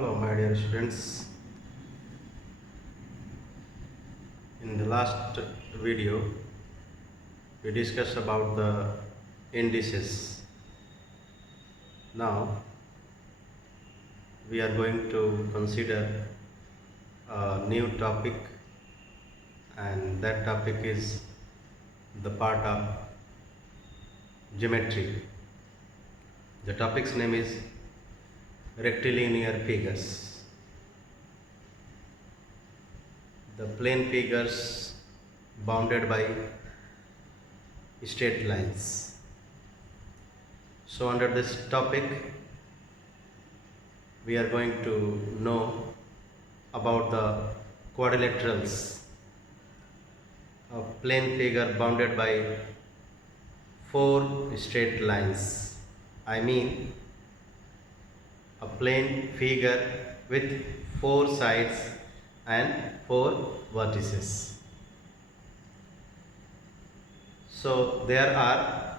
Hello, my dear students. In the last video, we discussed about the indices. Now, we are going to consider a new topic, and that topic is the part of geometry. The topic's name is rectilinear figures. The plane figures bounded by straight lines. So under this topic we are going to know about the quadrilaterals, a plane figure bounded by four straight lines. I mean a plane figure with four sides and four vertices. So there are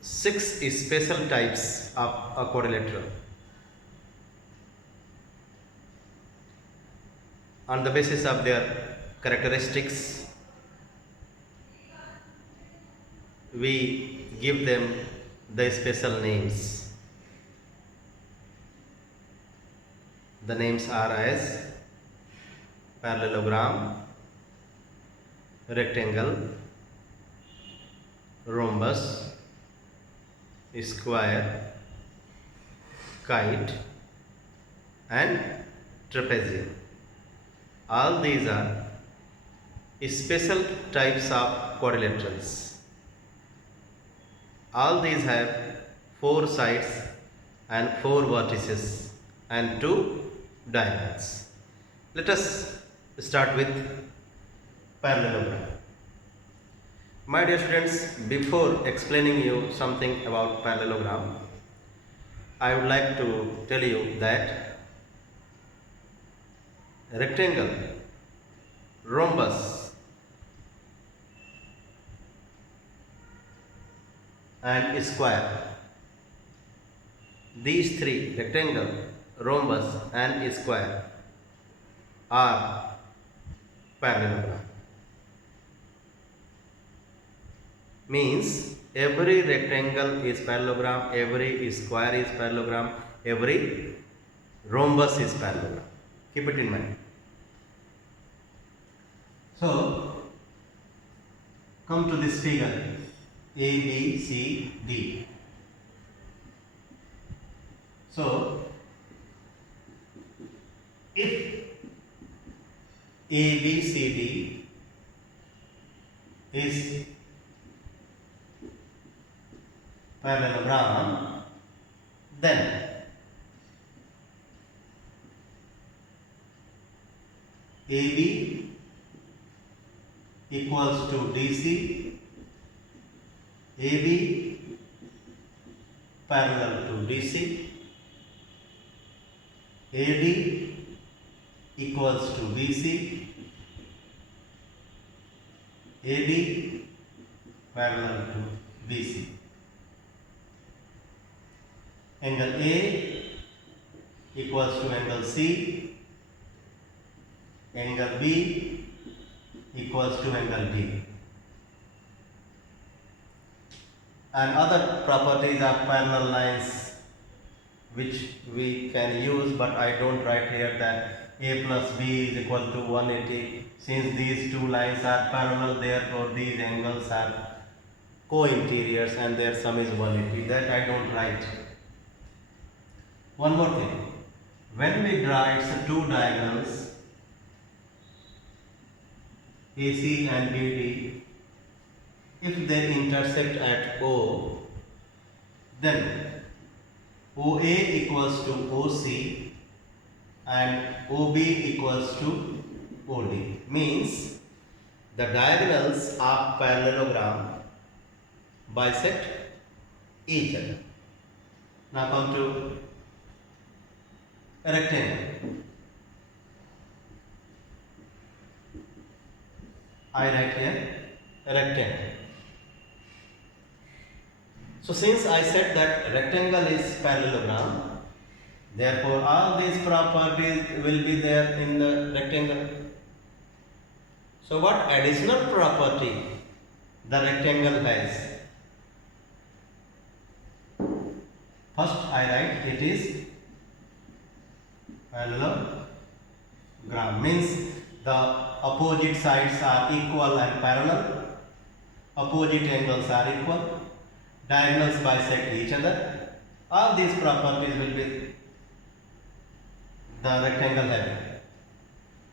six special types of a quadrilateral. On the basis of their characteristics, we give them the special names. The names are as parallelogram, rectangle, rhombus, square, kite and trapezium. All these are special types of quadrilaterals. All these have four sides and four vertices and two diagonals. Let us start with parallelogram. My dear students, before explaining you something about parallelogram, I would like to tell you that rectangle, rhombus and square, these three, rectangle, rhombus and square, are parallelogram. Means every rectangle is parallelogram, every square is parallelogram, every rhombus is parallelogram. Keep it in mind. So come to this figure A, B, C, D. So if A, B, C, D is parallelogram, then AB equals to DC, AB parallel to DC, AD equals to BC, AD parallel to BC. Angle A equals to angle C, angle B equals to angle D. And other properties of parallel lines which we can use, but I don't write here that A plus B is equal to 180. Since these two lines are parallel, therefore these angles are co-interiors and their sum is 180. That I don't write. One more thing. When we draw its two diagonals, AC and BD, if they intersect at O, then OA equals to OC and OB equals to OD. Means the diagonals of parallelogram bisect each other. Now come to rectangle. I write here rectangle. So since I said that rectangle is parallelogram, Therefore, all these properties will be there in the rectangle. So, what additional property the rectangle has? First, I write it is parallelogram, means the opposite sides are equal and parallel, opposite angles are equal, diagonals bisect each other. All these properties will be the rectangle having.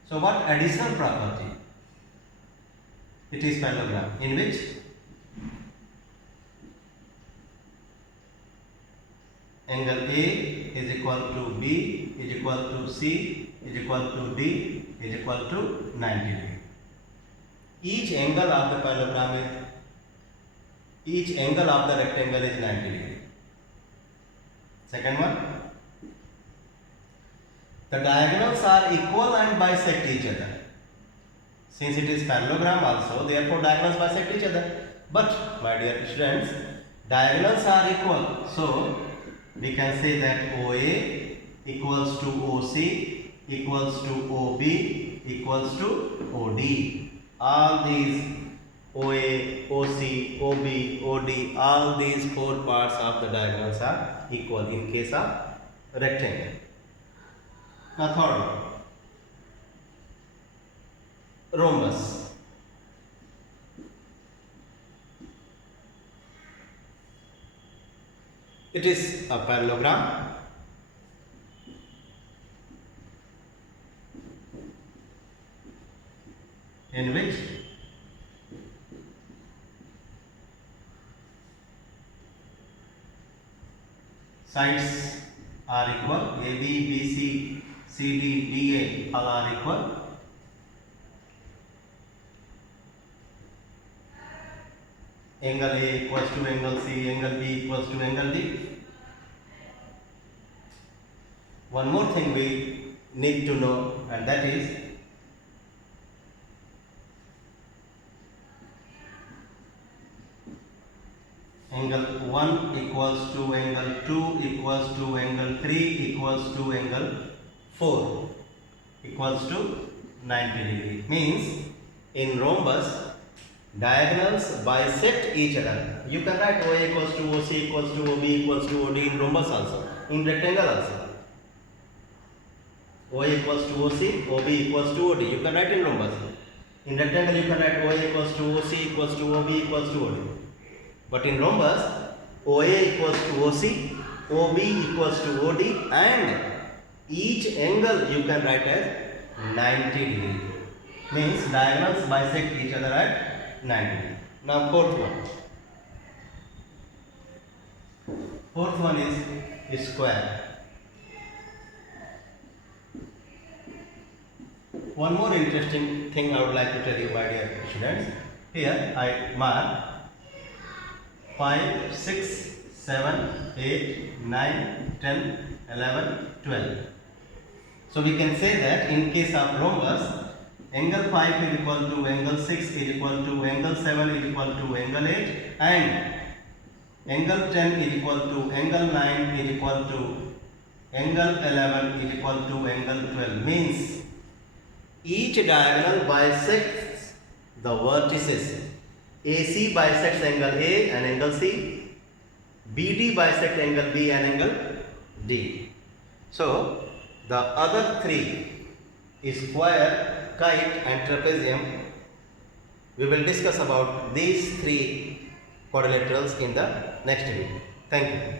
So, what additional property? It is parallelogram, in which angle A is equal to B is equal to C is equal to D is equal to 90 degree. Each angle of the parallelogram each angle of the rectangle is 90 degree. Second one, the diagonals are equal and bisect each other. Since it is parallelogram also, therefore diagonals bisect each other. But my dear students, diagonals are equal. So we can say that OA equals to OC equals to OB equals to OD. All these OA, OC, OB, OD, all these four parts of the diagonals are equal in case of rectangle. Now third one, rhombus. It is a parallelogram in which sides are equal, AB, BC, CD, DA all are equal. Angle A equals to angle C, angle B equals to angle D. One more thing we need to know, and that is angle 1 equals to angle 2 equals to angle 3 equals to angle 4 equals to 90 degree. Means in rhombus, diagonals bisect each other. You can write OA equals to OC equals to OB equals to OD in rhombus also, in rectangle also. OA equals to OC, OB equals to OD. You can write in rhombus. In rectangle you can write OA equals to OC equals to OB equals to OD. But in rhombus, OA equals to OC, OB equals to OD, and each angle you can write as 90 degree. Means diagonals bisect each other at 90. Now fourth one. Fourth one is square. One more interesting thing I would like to tell you, my dear students. Here I mark 5, 6, 7, 8, 9, 10, 11, 12. So we can say that in case of rhombus, angle 5 is equal to angle 6 is equal to angle 7 is equal to angle 8, and angle 10 is equal to angle 9 is equal to angle 11 is equal to angle 12. Means each diagonal bisects the vertices. AC bisects angle A and angle C, BD bisects angle B and angle D. So the other three is square, kite and trapezium. We will discuss about these three quadrilaterals in the next video. Thank you.